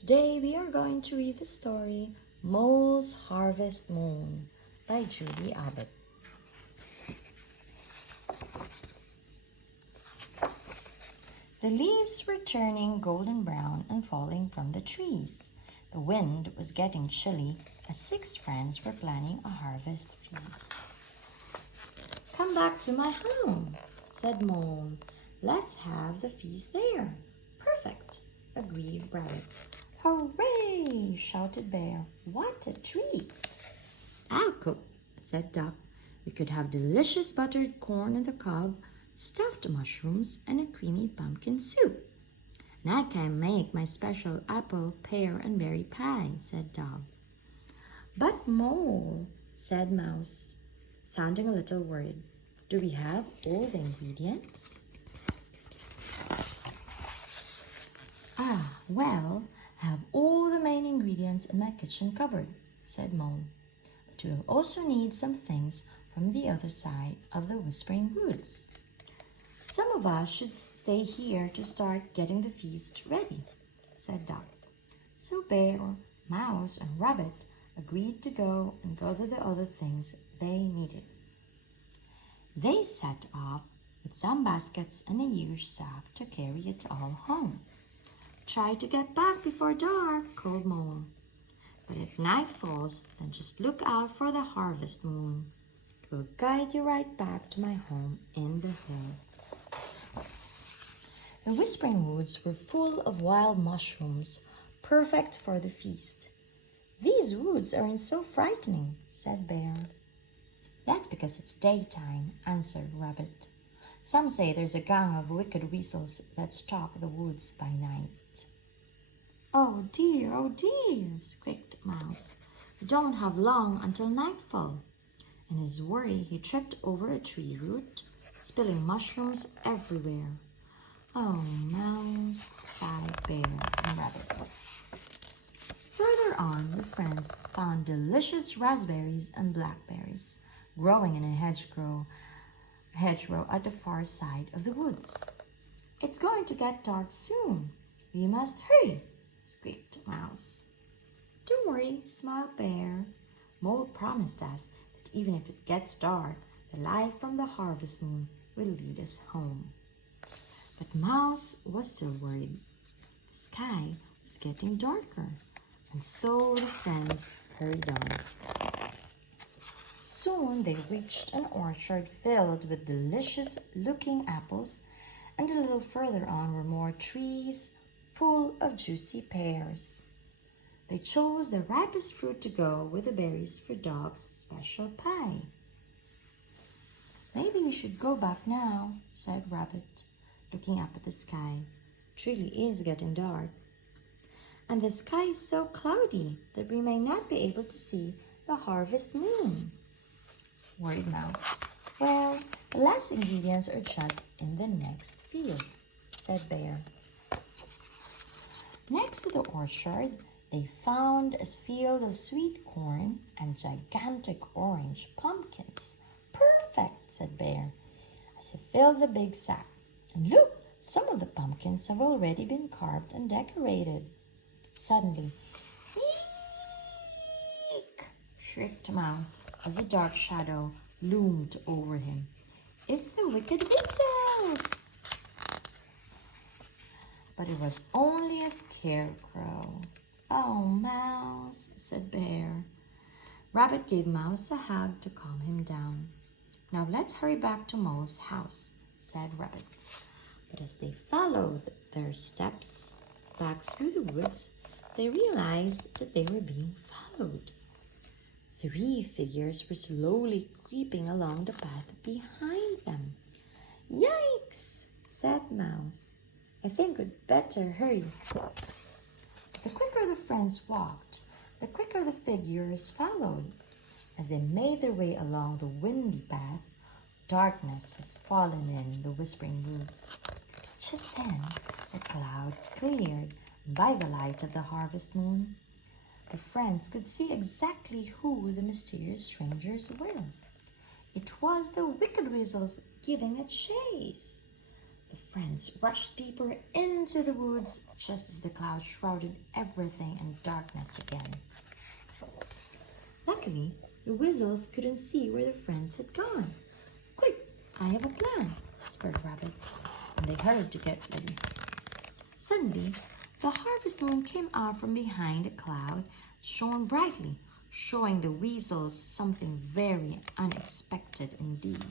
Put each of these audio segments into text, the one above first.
Today we are going to read the story Mole's Harvest Moon by Judi Abbot. The leaves were turning golden brown and falling from the trees. The wind was getting chilly as 6 friends were planning a harvest feast. "Come back to my home," said Mole. "Let's have the feast there." "Perfect," agreed Rabbit. "Hooray!" shouted Bear. "What a treat!" "I'll cook," said Duck. "We could have delicious buttered corn on the cob, stuffed mushrooms, and a creamy pumpkin soup." "And I can make my special apple, pear, and berry pie," said Dog. "But Mole," said Mouse, sounding a little worried, "do we have all the ingredients?" Well, I have all the main ingredients in my kitchen cupboard," said Mole. "But we'll also need some things from the other side of the Whispering Woods. Some of us should stay here to start getting the feast ready," said Duck. So Bear, Mouse, and Rabbit agreed to go and gather the other things they needed. They set off with some baskets and a huge sack to carry it all home. "Try to get back before dark," called Mole. "But if night falls, then just look out for the harvest moon. It will guide you right back to my home in the hill." The Whispering Woods were full of wild mushrooms, perfect for the feast. "These woods aren't so frightening," said Bear. "That's because it's daytime," answered Rabbit. "Some say there's a gang of wicked weasels that stalk the woods by night." Oh dear," squeaked Mouse. "We don't have long until nightfall." In his worry, he tripped over a tree root, spilling mushrooms everywhere. "Oh, Mouse," sighed Bear and Rabbit. Further on, the friends found delicious raspberries and blackberries growing in a hedgerow at the far side of the woods. "It's going to get dark soon. We must hurry," squeaked Mouse. "Don't worry," smiled Bear. "Mole promised us that even if it gets dark, the light from the harvest moon will lead us home." But Mouse was still worried. The sky was getting darker, and so the friends hurried on. Soon they reached an orchard filled with delicious-looking apples, and a little further on were more trees full of juicy pears. They chose the ripest fruit to go with the berries for Dog's special pie. "Maybe we should go back now," said Rabbit, looking up at the sky. "It really is getting dark. And the sky is so cloudy that we may not be able to see the harvest moon," worried Mouse. "Well, the last ingredients are just in the next field," said Bear. Next to the orchard, they found a field of sweet corn and gigantic orange pumpkins. "Perfect," said Bear, as he filled the big sack. "And look, some of the pumpkins have already been carved and decorated." Suddenly, "Eek!" shrieked Mouse as a dark shadow loomed over him. "It's the wicked weasels!" But it was only a scarecrow. "Oh, Mouse," said Bear. Rabbit gave Mouse a hug to calm him down. "Now let's hurry back to Mole's house," said Rabbit. But as they followed their steps back through the woods, they realized that they were being followed. 3 figures were slowly creeping along the path behind them. "Yikes!" said Mouse. "I think we'd better hurry." The quicker the friends walked, the quicker the figures followed. As they made their way along the windy path, darkness has fallen in the Whispering Woods. Just then, the cloud cleared, and by the light of the harvest moon, the friends could see exactly who the mysterious strangers were. It was the wicked weasels giving a chase. The friends rushed deeper into the woods just as the clouds shrouded everything in darkness again. Luckily, the weasels couldn't see where the friends had gone. "Quick, I have a plan," whispered Rabbit, and they hurried to get ready. Suddenly, the harvest moon came out from behind a cloud, shone brightly, showing the weasels something very unexpected indeed.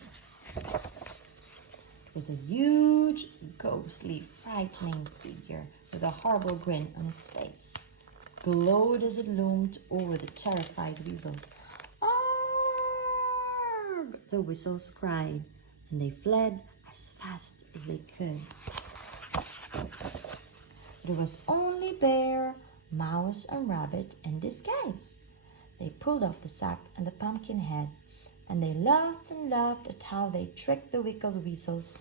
It was a huge, ghostly, frightening figure with a horrible grin on its face. Glowed as it loomed over the terrified weasels. "Arrgh!" the weasels cried, and they fled as fast as they could. It was only Bear, Mouse, and Rabbit in disguise. They pulled off the sack and the pumpkin head, and they laughed and laughed at how they tricked the wicked weasels.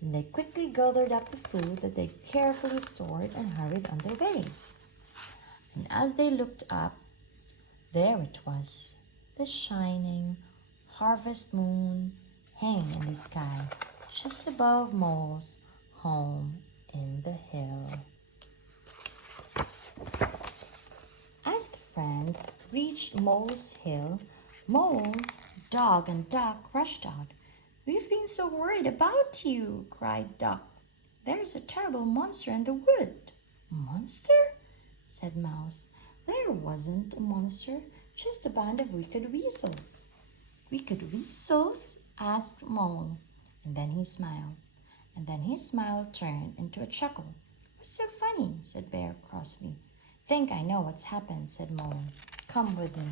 And they quickly gathered up the food that they carefully stored and hurried on their way. And as they looked up, there it was, the shining harvest moon hanging in the sky just above Mole's home in the hill. As the friends reached Mole's hill, Mole, Dog, and Duck rushed out. "We've been so worried about you," cried Duck. "There's a terrible monster in the wood." "Monster?" said Mouse. "There wasn't a monster, just a band of wicked weasels." "Wicked weasels?" asked Mole, and then he smiled. And then his smile turned into a chuckle. "What's so funny?" said Bear crossly. "Think I know what's happened," said Mole. "Come with me."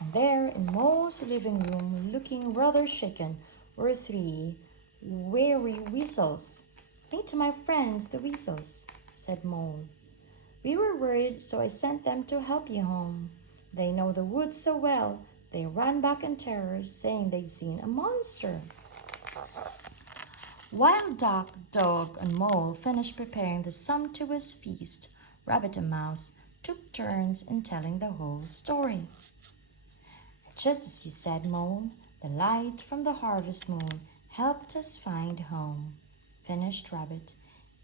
And there in Mole's living room, looking rather shaken, were 3 weary weasels. "Meet my friends, the weasels," said Mole. "We were worried, so I sent them to help you home. They know the woods so well, they ran back in terror, saying they'd seen a monster." While Duck, Dog, and Mole finished preparing the sumptuous feast, Rabbit and Mouse took turns in telling the whole story. "Just as you said, Mole, the light from the harvest moon helped us find home," finished Rabbit,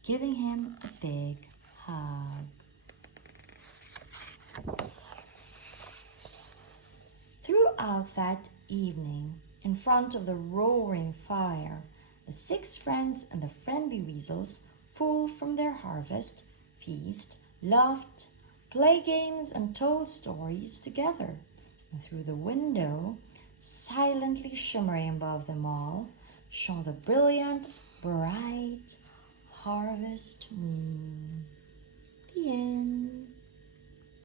giving him a big hug. Throughout that evening, in front of the roaring fire, the 6 friends and the friendly weasels, full from their harvest feast, laughed, played games, and told stories together. And through the window, silently shimmering above them all, shone the brilliant, bright harvest moon.